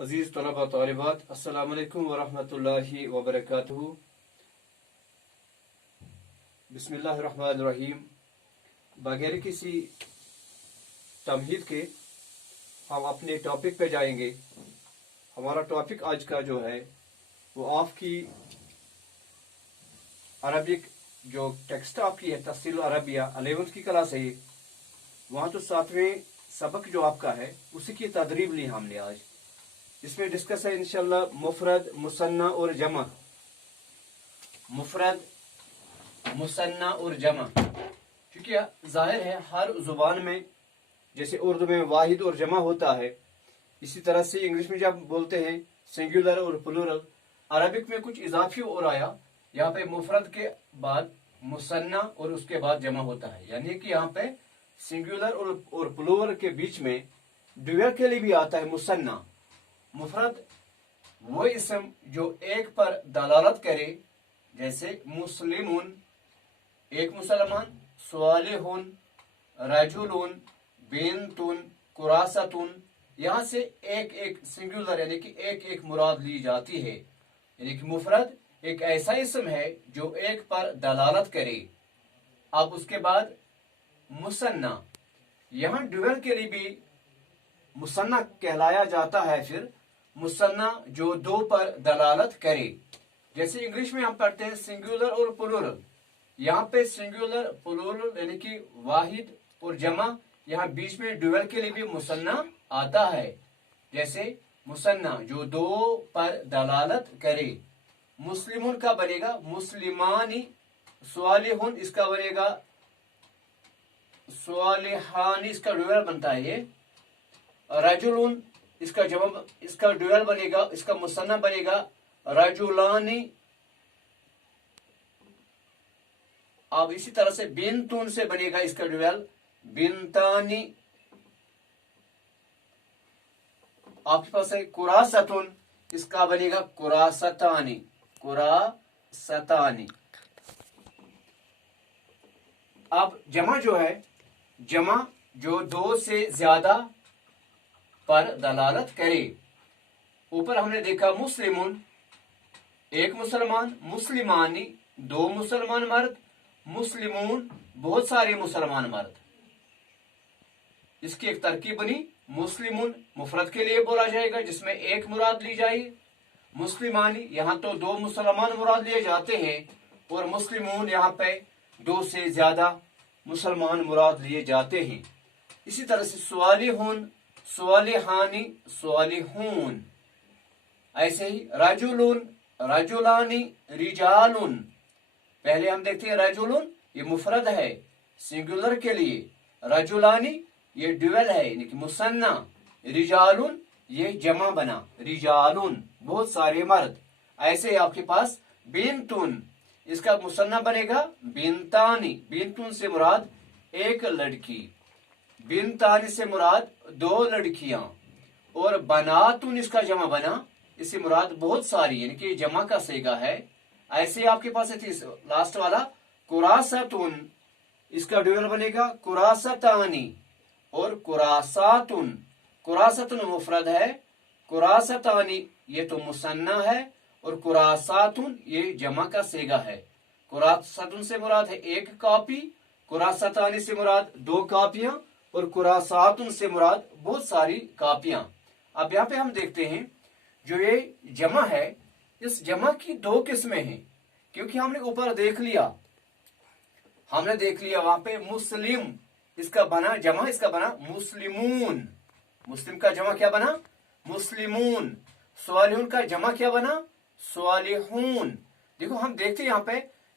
अजीज तलबा तालिबात, अस्सलाम वालेकुम वरहमतुल्लाहि वबरकातुहू। बिस्मिल्लाहिर्रहमानिर्रहीम। बगैर किसी तमहीद के हम अपने टॉपिक पे जाएंगे। हमारा टॉपिक आज का जो है वो आपकी अरबिक जो टेक्स्ट आपकी है तफसील अरबिया 11th की क्लास है, वहाँ तो 7वें सबक जो आपका है उसी की तदरीब ली हमने आज। इसमें डिस्कस है इंशाल्लाह मुफरद, मुसन्ना और जमा। मुफरद, मुसन्ना और जमा, क्योंकि जाहिर है हर जुबान में जैसे उर्दू में वाहिद और जमा होता है, इसी तरह से इंग्लिश में जब बोलते हैं सिंगुलर और प्लूरल, अरबिक में कुछ इजाफी और आया। यहाँ पे मुफरद के बाद मुसन्ना और उसके बाद जमा होता है, यानी कि यहाँ पे सिंगुलर और प्लूरल के बीच में ड्यूअल के लिए भी आता है मुसन्ना। मुफरद वो इसम जो एक पर दलालत करे, जैसे मुस्लिमुन एक मुसलमान, स्वालिहुन, रजुलुन, बिन्तुन, कुरासतुन, यहाँ से एक एक सिंगुलर यानी कि एक एक मुराद ली जाती है। यानी कि मुफरद एक ऐसा इसम है जो एक पर दलालत करे। अब उसके बाद मुसन्ना, यहाँ ड्यूअल के लिए भी मुसन्ना कहलाया जाता है। फिर मुसन्ना जो दो पर दलालत करे, जैसे इंग्लिश में हम पढ़ते हैं सिंगुलर और प्लूरल। यहाँ पे सिंगुलर प्लूरल यानी कि वाहिद और जमा, यहाँ बीच में ड्यूअल के लिए भी मुसन्ना आता है। जैसे मुसन्ना जो दो पर दलालत करे, मुस्लिमुन का बनेगा मुस्लिमानी, स्वालिहुन इसका बनेगा स्वालिहानी, इसका ड्यूअल बनता है ये। रजुलुन इसका जवाब, इसका ड्यूअल बनेगा, इसका मुसन्ना बनेगा रजुलानी। अब इसी तरह से बिन्तुन से बनेगा इसका ड्यूअल बिन्तानी। आपके पास है कुरासतुन, इसका बनेगा कुरासतानी, कुरासतानी। अब जमा जो है, जमा जो दो से ज्यादा पर दलालत करे। ऊपर हमने देखा मुस्लिमुन एक मुसलमान, मुस्लिमानी दो मुसलमान मर्द, मुस्लिमून बहुत सारे मुसलमान मर्द। इसकी एक तरकीब बनी, मुस्लिमुन मुफरद के लिए बोला जाएगा जिसमें एक मुराद ली जाए, मुस्लिमानी यहाँ तो दो मुसलमान मुराद लिए जाते हैं, और मुस्लिमून यहाँ पे दो से ज्यादा मुसलमान मुराद लिए जाते हैं। इसी तरह से स्वालिहुन, स्वालिहानी, स्वालिहून। ऐसे ही रजुलुन, रजुलानी, रिजालुन। पहले हम देखते हैं रजुलुन ये मुफरद है सिंगुलर के लिए, रजुलानी ये ड्यूअल है यानी कि मुसन्ना, रिजालुन ये जमा बना रिजालुन बहुत सारे मर्द। ऐसे ही आपके पास बिन्तुन, इसका मुसन्ना बनेगा बिन्तानी, बिन्तुन से मुराद एक लड़की, बिन्तानी से मुराद दो लड़कियां, और बनातुन इसका जमा बना, इससे मुराद बहुत सारी यानी कि जमा का सेगा है। ऐसे आपके पास थी लास्ट वाला कुरासतुन, इसका ड्यूअल बनेगा कुरासतानी और कुरासातुन। कुरासतुन मुफरद है, कुरासतानी ये तो मुसन्ना है, और कुरासातुन ये जमा का सेगा है। कुरासतुन से मुराद है एक कॉपी, कुरासतानी से मुराद दो कॉपियां, और कुरासातुन से मुराद बहुत सारी कॉपियां। अब यहाँ पे हम देखते हैं जो ये जमा है, इस जमा की दो किस्में हैं, क्योंकि हमने ऊपर देख लिया, हमने देख लिया वहां पे मुस्लिम इसका बना जमा, इसका बना मुस्लिमून, मुस्लिम का जमा क्या बना मुस्लिमून, स्वालिहुन का जमा क्या बना स्वालिहून। देखो हम देखते हैं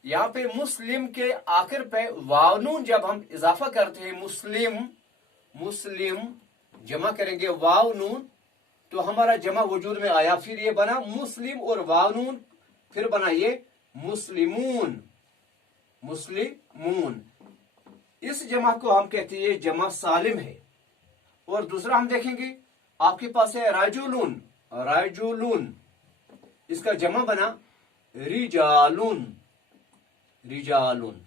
यहाँ पे मुस्लिम के आखिर पे वावनून जब हम इजाफा करते हैं, मुस्लिम मुस्लिम जमा करेंगे वावनून, तो हमारा जमा वजूद में आया, फिर ये बना मुस्लिम और वावनून, फिर बना ये मुस्लिमून, मुस्लिमून। इस जमा को हम कहते हैं जमा सालिम है। और दूसरा हम देखेंगे आपके पास है रजुलुन, रजुलुन इसका जमा बना रिजालुन, रिजालुन।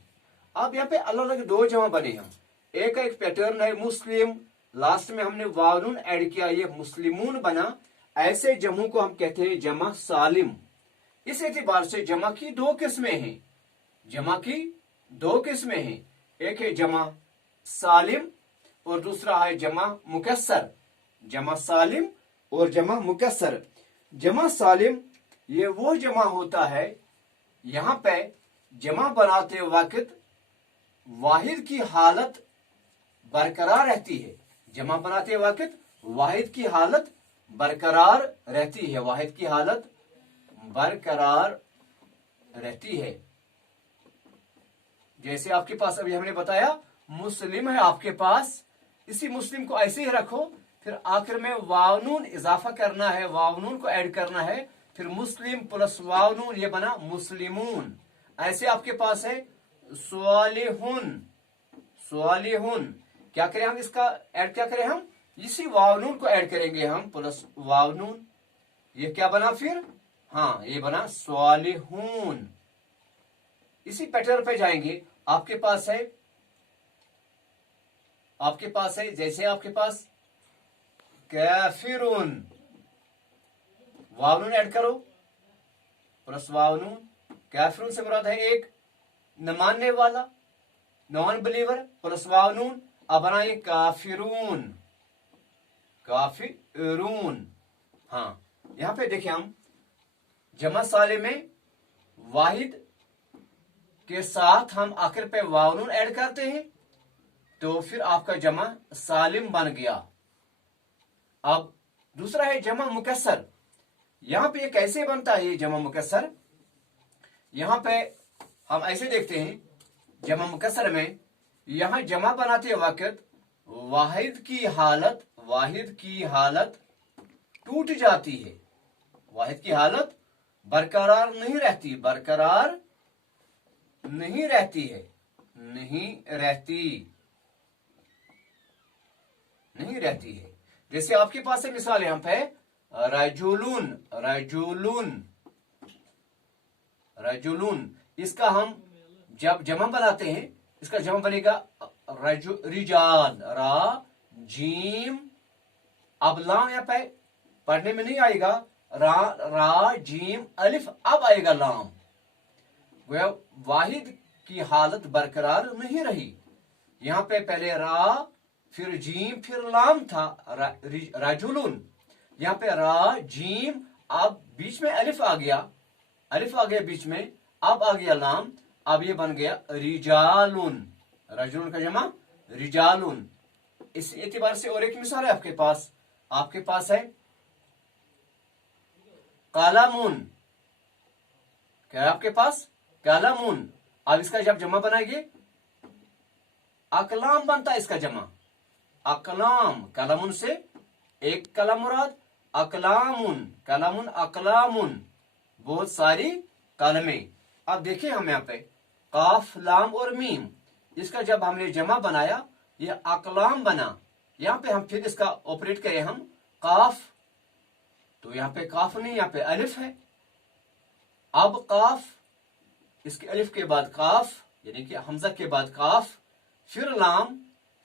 अब यहाँ पे अलग अलग दो जमा बने हैं, एक पैटर्न है मुस्लिम, लास्ट में हमने वावनून ऐड किया, ये मुस्लिमून बना। ऐसे जमों को हम कहते हैं जमा सालिम। इस एतबार से जमा की दो किस्में हैं, जमा की दो किस्में हैं, एक है जमा सालिम और दूसरा है जमा मुकस्सर। जमा सालिम और जमा मुकस्सर। जमा सालिम ये वो जमा होता है यहां पे जमा बनाते वक्त वाहिद की हालत बरकरार रहती है। जमा बनाते वक्त वाहिद की हालत बरकरार रहती है, वाहिद की हालत बरकरार रहती है। जैसे आपके पास अभी हमने बताया मुस्लिम है आपके पास, इसी मुस्लिम को ऐसे ही रखो, फिर आखिर में वावनून इजाफा करना है, वावनून को ऐड करना है, फिर मुस्लिम प्लस वावनून ये बना मुस्लिमून। ऐसे आपके पास है स्वालिहुन, स्वालिहुन। क्या करें हम इसका ऐड, क्या करें हम इसी वावनून को ऐड करेंगे हम प्लस वावनून, ये क्या बना फिर, हाँ ये बना स्वालिहून। इसी पैटर्न पे जाएंगे। आपके पास है, आपके पास है जैसे आपके पास काफिरुन, वावनून ऐड करो प्लस वावनून। काफिरुन से मुराद है एक न मानने वाला, नॉन बिलीवर, प्लस वावनून। अब बनाइए काफिरून, काफिरून। हाँ यहां पे देखिए हम जमा साले में वाहिद के साथ हम आखिर पे वावनून ऐड करते हैं तो फिर आपका जमा सालिम बन गया। अब दूसरा है जमा मुकस्सर। यहां पे कैसे बनता है ये जमा मुकस्सर, यहां पे हम ऐसे देखते हैं जमा मुकस्सर में यहां जमा बनाते वक्त वाहिद की हालत, वाहिद की हालत टूट जाती है, वाहिद की हालत बरकरार नहीं रहती, बरकरार नहीं रहती है, नहीं रहती, नहीं रहती है। जैसे आपके पास है मिसाल यहां पे रजुलून, रजुलून, रजुलून। इसका हम जब जमा बनाते हैं इसका जमा बनेगा रिजाल, रा जीम। अब लाम यहां पे पढ़ने में नहीं आएगा, रा जीम अलिफ, अब आएगा लाम। वाहिद की हालत बरकरार नहीं रही। यहां पे पहले रा फिर जीम फिर लाम था, रजुलून। यहां पे रा जीम, अब बीच में अलिफ आ गया, अलिफ आ गया बीच में, अब आ गया लाम, अब ये बन गया रिजालून। रजुलून का जमा रिजालून। इस एतबार से और एक मिसाल है आपके पास, आपके पास है कालामून। क्या है आपके पास, कालामून। अब इसका जब जमा बनाएंगे अकलाम बनता है इसका जमा, अकलाम। कलामुन से एक कलम मुराद, अकलामुन, कलामुन अकलामुन, बहुत सारी कलमें। अब देखिए हम यहाँ पे काफ लाम और मीम, इसका जब हमने जमा बनाया ये अकलाम बना। यहाँ पे हम फिर इसका ऑपरेट करें हम काफ, तो यहाँ पे काफ नहीं, यहाँ पे अलिफ है। अब काफ, इसके अलिफ के बाद काफ, यानी कि हमजा के बाद काफ, फिर लाम,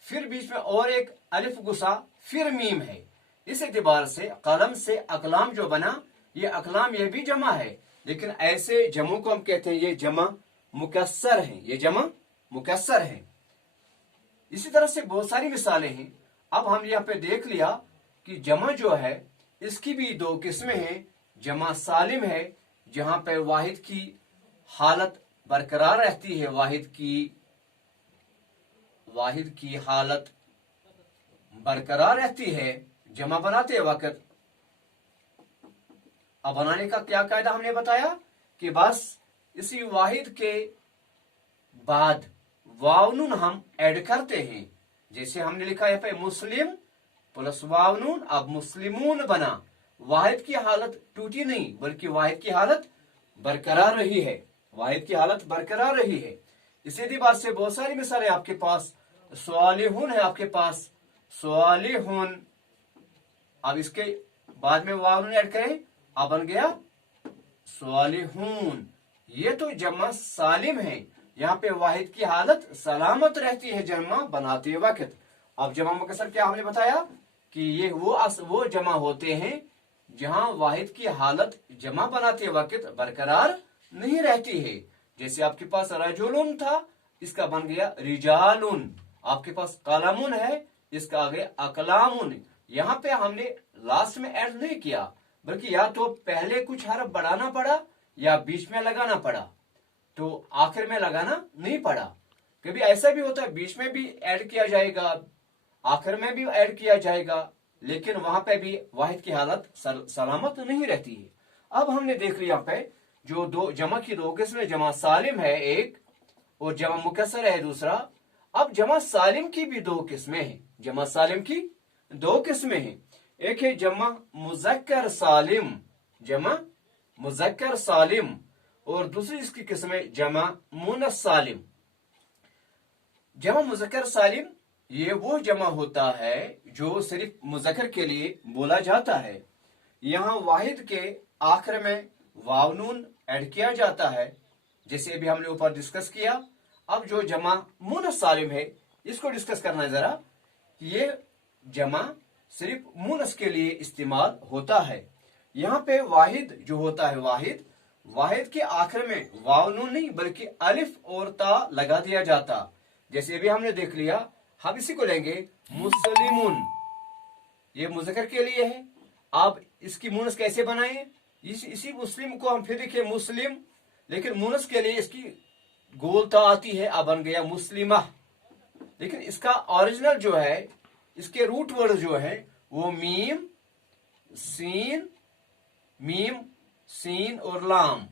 फिर बीच में और एक अलिफ गुसा, फिर मीम है। इस एतबार से कलम से अकलाम जो बना, ये अकलाम ये भी जमा है, लेकिन ऐसे जमों को हम कहते हैं ये जमा मुकस्सर है, ये जमा मुकस्सर है। इसी तरह से बहुत सारी मिसालें हैं। अब हम यहाँ पे देख लिया कि जमा जो है इसकी भी दो किस्में हैं। जमा सालिम है जहां पे वाहिद की हालत बरकरार रहती है, वाहिद की हालत बरकरार रहती है जमा बनाते वक्त। अब बनाने का क्या कायदा हमने बताया कि बस इसी वाहिद के बाद वावनून हम ऐड करते हैं। जैसे हमने लिखा है पे मुस्लिम प्लस वावनून, अब मुस्लिमून बना। वाहिद की हालत टूटी नहीं बल्कि वाहिद की हालत बरकरार रही है, वाहिद की हालत बरकरार रही है। इसी एतबार से बहुत सारी मिसालें आपके पास, स्वालिहुन है आपके पास, स्वालिहुन। अब इसके बाद में वावनून ऐड करें, अब बन गया स्वालिहुन। ये तो जमा सालिम है, यहाँ पे वाहिद की हालत सलामत रहती है जमा बनाते वक्त। अब जमा मुकस्सर क्या हमने बताया कि ये वो जमा होते हैं जहां वाहिद की हालत जमा बनाते वक्त बरकरार नहीं रहती है। जैसे आपके पास रजुलुन था, इसका बन गया रिजालुन। आपके पास कलमुन है, इसका आ गया अकलामुन। यहाँ पे हमने लास्ट में ऐड नहीं किया, बल्कि या तो पहले कुछ हरफ बढ़ाना पड़ा या बीच में लगाना पड़ा, तो आखिर में लगाना नहीं पड़ा। कभी ऐसा भी होता है बीच में भी ऐड किया जाएगा, आखिर में भी ऐड किया जाएगा, लेकिन वहां पे भी वाहिद की हालत सलामत नहीं रहती है। अब हमने देख लिया यहाँ पे जो दो जमा की दो किस्में, जमा सालिम है एक और जमा मुकस्सर है दूसरा। अब जमा सालिम की भी दो किस्में हैं, जमा सालिम की दो किस्में हैं। एक है जमा मुज़क्कर सालिम, जमा मुज़क्कर सालिम, और दूसरी इसकी किस्म है जमा मुनस सालिम। जमा मुज़क्कर सालिम ये वो जमा होता है जो सिर्फ मुज़क्कर के लिए बोला जाता है। यहाँ वाहिद के आखिर में वाव नून ऐड किया जाता है, जैसे अभी हमने ऊपर डिस्कस किया। अब जो जमा मुनस सालिम है इसको डिस्कस करना है जरा। ये जमा सिर्फ मुनस के लिए इस्तेमाल होता है। यहाँ पे वाहिद जो होता है, वाहिद के आखिर में वाव नून नहीं बल्कि अलिफ और ता लगा दिया जाता। जैसे अभी हमने देख लिया, हम इसी को लेंगे मुस्लिमुन, ये मुज़क्कर के लिए है। आप इसकी मुनस कैसे बनाएं? इसी मुस्लिम को हम फिर लिखे मुस्लिम, लेकिन मुनस के लिए इसकी गोलता आती है, अब बन गया मुस्लिमा। लेकिन इसका ओरिजिनल जो है, इसके रूट वर्ड जो है वो मीम सीन और लाम,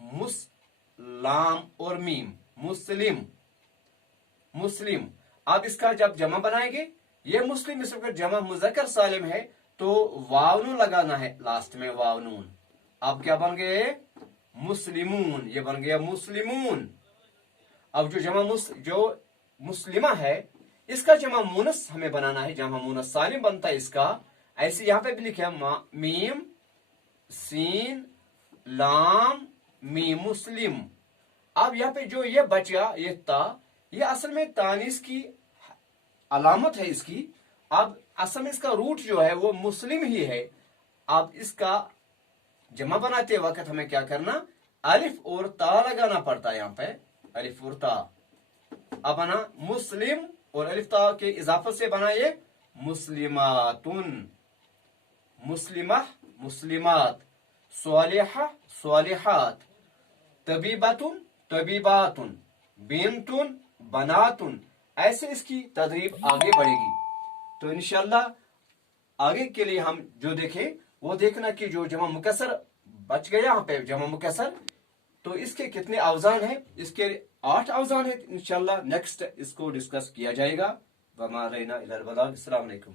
मुस्लाम और मीम, मुस्लिम। अब इसका जब जमा बनाएंगे, ये मुस्लिम इसमें जमा मुज़क्कर सालिम है तो वाव नून लगाना है लास्ट में, वाव नून। अब क्या बन गए? मुस्लिमून, ये बन गया मुस्लिमून। अब जो जमा जो मुस्लिमा है इसका जमा मुनस हमें बनाना है, जमा मुनस सालिम बनता है इसका। ऐसे यहां पे भी लिखे मीम सीन लाम मीम मुस्लिम। अब यहाँ पे जो ये बच गया ये ता, ये असल में तानीस की अलामत है इसकी। अब असल में इसका रूट जो है वो मुस्लिम ही है। अब इसका जमा बनाते वक्त हमें क्या करना, अलिफ और ता लगाना पड़ता है यहाँ पे, अलिफ और ता। अब बना मुस्लिम और अलिफ ता के इजाफत से बना ये मुस्लिमातुन, मुस्लिमा मुस्लिमात, स्वालिहा स्वालिहात, तबीबातुन तबीबातुन, बिनतुन बनातुन। ऐसे इसकी तदरीब आगे बढ़ेगी। तो इंशाल्लाह आगे के लिए हम जो देखें वो देखना कि जो जमा मुकस्सर बच गया यहाँ पे, जमा मुकस्सर, तो इसके कितने अवजान है? इसके 8 अवजान है। इंशाल्लाह नेक्स्ट इसको डिस्कस किया जाएगा। वमा अलैना इल्लल बलाग। अस्सलाम वालेकुम।